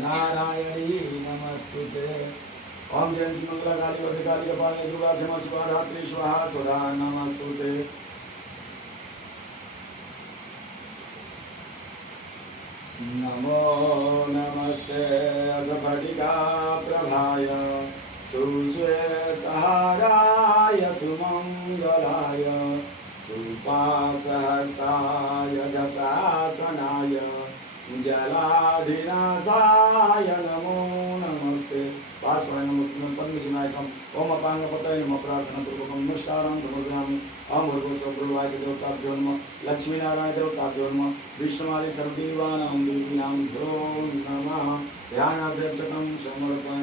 नारायणी नमस्तुते। ओम जयंती मंगला काली भद्रकाली कपालिनी दुर्गा क्षमा शिवा धात्री स्वाहा स्वधा नमस्तुते। नमो नमस्ते असफटिका प्रभाय सुश्वेतहाराय सुमंगलाय सुपासहस्ताय जशासनाय जलाधिनाथाय नमो नमस्ते। पास्वाय नमस्ते पद्मजिनायकम् ओम अपांगपतये नमः प्रार्थनापूर्वकं नमस्कारं समर्पयामि। ओम भूर्भुवस्वः देवताभ्यो नमः लक्ष्मीनारायण देवताभ्यो नमः विष्णुमादि सर्वदेवानां देवीनां भ्यो नमः। ध्यानाभ्यर्चकं समर्पयामि।